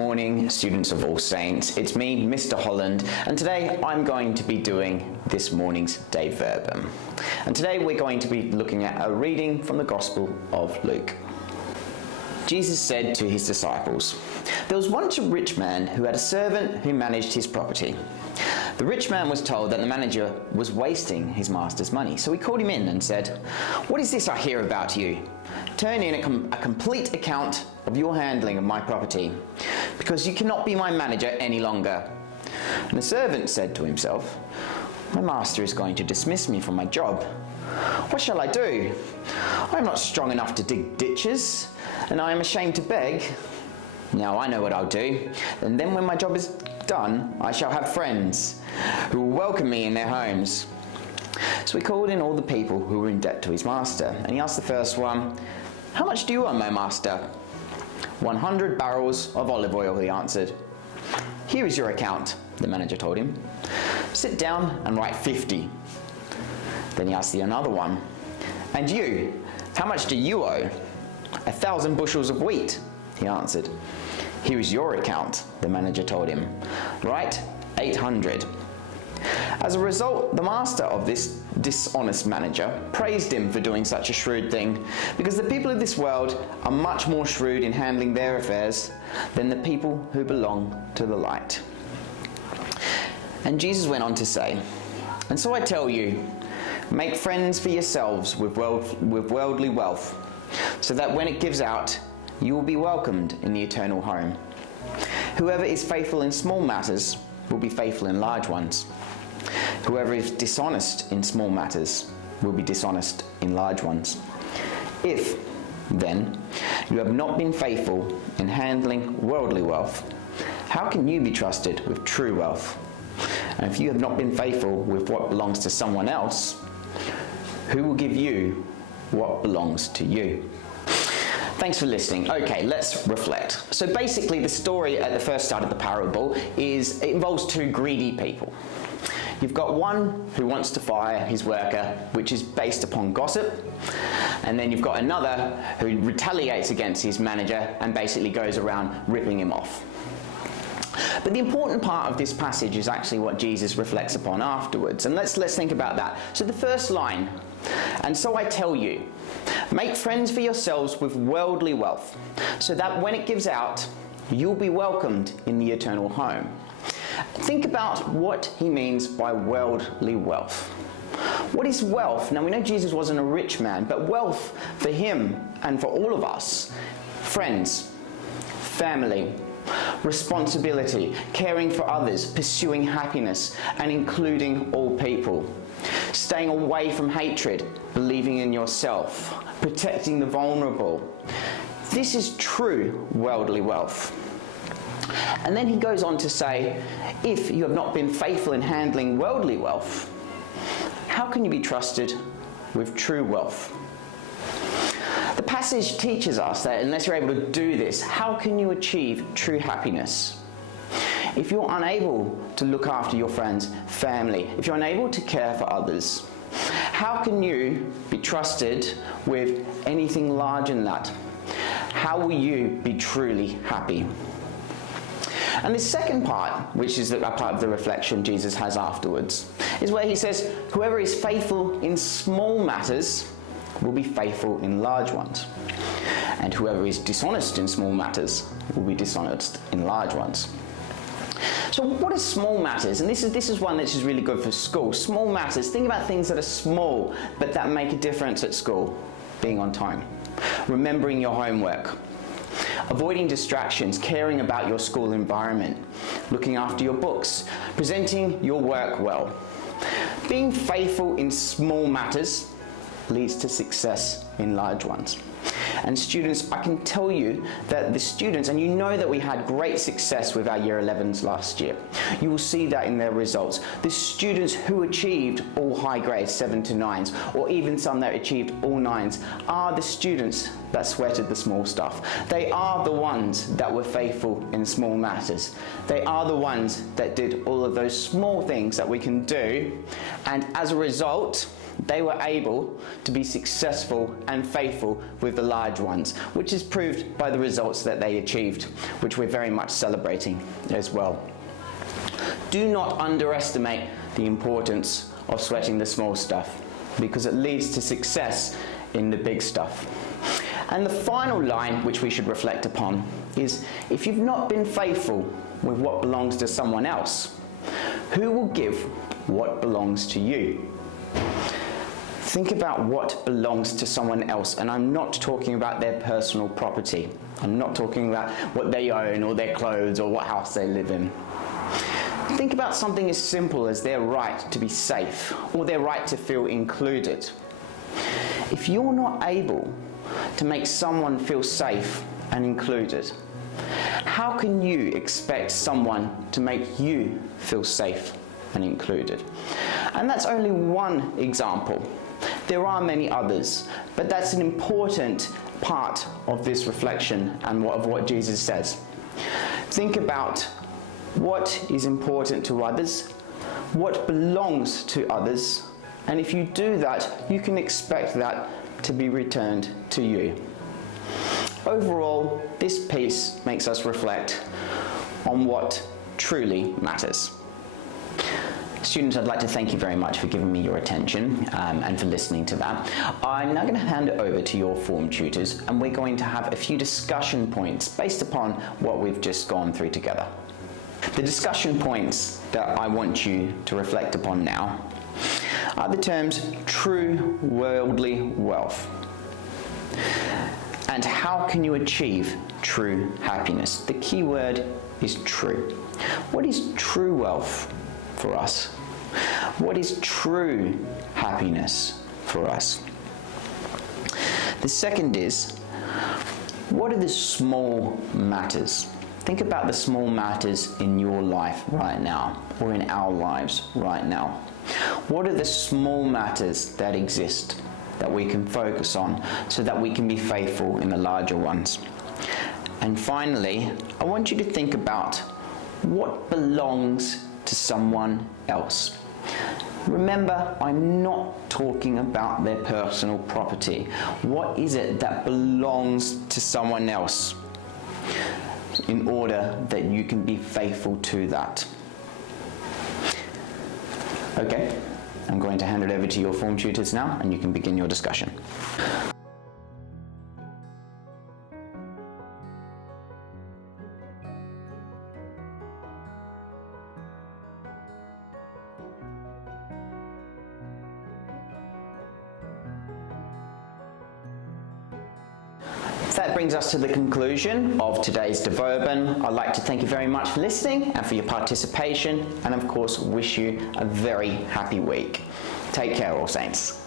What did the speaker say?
morning, students of All Saints. It's me, Mr. Holland, and today I'm going to be doing this morning's day verbum. And today we're going to be looking at a reading from the Gospel of Luke. Jesus said to his disciples, "There was once a rich man who had a servant who managed his property. The rich man was told that the manager was wasting his master's money, so he called him in and said, 'What is this I hear about you? Turn in a complete account of your handling of my property, because you cannot be my manager any longer.' And the servant said to himself, 'My master is going to dismiss me from my job. What shall I do? I am not strong enough to dig ditches, and I am ashamed to beg. Now I know what I'll do, and then when my job is done, I shall have friends who will welcome me in their homes.' So he called in all the people who were in debt to his master, and he asked the first one, 'How much do you owe my master?' 100 barrels of olive oil,' he answered. 'Here is your account,' the manager told him. 'Sit down and write 50. Then he asked another one, 'And you, how much do you owe?' 1,000 bushels of wheat,' he answered. 'Here is your account,' the manager told him. 'Write 800. As a result, the master of this dishonest manager praised him for doing such a shrewd thing, because the people of this world are much more shrewd in handling their affairs than the people who belong to the light." And Jesus went on to say, "And so I tell you, make friends for yourselves with worldly wealth, so that when it gives out, you will be welcomed in the eternal home. Whoever is faithful in small matters will be faithful in large ones. Whoever is dishonest in small matters will be dishonest in large ones. If, then, you have not been faithful in handling worldly wealth, how can you be trusted with true wealth? And if you have not been faithful with what belongs to someone else, who will give you what belongs to you?" Thanks for listening. Okay, let's reflect. So basically the story at the first start of the parable it involves two greedy people. You've got one who wants to fire his worker, which is based upon gossip, and then you've got another who retaliates against his manager and basically goes around ripping him off. But the important part of this passage is actually what Jesus reflects upon afterwards, and let's think about that. So the first line, "And so I tell you, make friends for yourselves with worldly wealth, so that when it gives out, you'll be welcomed in the eternal home." Think about what he means by worldly wealth. What is wealth? Now we know Jesus wasn't a rich man, but wealth for him and for all of us: friends, family, responsibility, caring for others, pursuing happiness, and including all people. Staying away from hatred, believing in yourself, protecting the vulnerable. This is true worldly wealth. And then he goes on to say, if you have not been faithful in handling worldly wealth, how can you be trusted with true wealth? The passage teaches us that unless you're able to do this, how can you achieve true happiness? If you're unable to look after your friends, family, if you're unable to care for others, how can you be trusted with anything larger than that? How will you be truly happy? And the second part, which is a part of the reflection Jesus has afterwards, is where he says, whoever is faithful in small matters will be faithful in large ones. And whoever is dishonest in small matters will be dishonest in large ones. So what are small matters? And this is one that is really good for school. Small matters. Think about things that are small, but that make a difference at school. Being on time. Remembering your homework. Avoiding distractions, caring about your school environment, looking after your books, presenting your work well. Being faithful in small matters leads to success in large ones. And students, I can tell you that the students, and you know that we had great success with our Year 11s last year. You will see that in their results. The students who achieved all high grades, 7 to 9s, or even some that achieved all 9s, are the students that sweated the small stuff. They are the ones that were faithful in small matters. They are the ones that did all of those small things that we can do, and as a result, they were able to be successful and faithful with the large ones, which is proved by the results that they achieved, which we're very much celebrating as well. Do not underestimate the importance of sweating the small stuff, because it leads to success in the big stuff. And the final line which we should reflect upon is, if you've not been faithful with what belongs to someone else, who will give what belongs to you? Think about what belongs to someone else, and I'm not talking about their personal property. I'm not talking about what they own or their clothes or what house they live in. Think about something as simple as their right to be safe or their right to feel included. If you're not able to make someone feel safe and included, how can you expect someone to make you feel safe and included? And that's only one example. There are many others, but that's an important part of this reflection and of what Jesus says. Think about what is important to others, what belongs to others, and if you do that, you can expect that to be returned to you. Overall, this piece makes us reflect on what truly matters. Students, I'd like to thank you very much for giving me your attention and for listening to that. I'm now going to hand it over to your form tutors, and we're going to have a few discussion points based upon what we've just gone through together. The discussion points that I want you to reflect upon now are the terms true worldly wealth and how can you achieve true happiness. The key word is true. What is true wealth for us? What is true happiness for us? The second is, what are the small matters? Think about the small matters in your life right now, or in our lives right now. What are the small matters that exist that we can focus on so that we can be faithful in the larger ones? And finally, I want you to think about what belongs to someone else. Remember, I'm not talking about their personal property. What is it that belongs to someone else in order that you can be faithful to that? Okay, I'm going to hand it over to your form tutors now, and you can begin your discussion. That brings us to the conclusion of today's VERBUM. I'd like to thank you very much for listening and for your participation, and of course wish you a very happy week. Take care, all saints.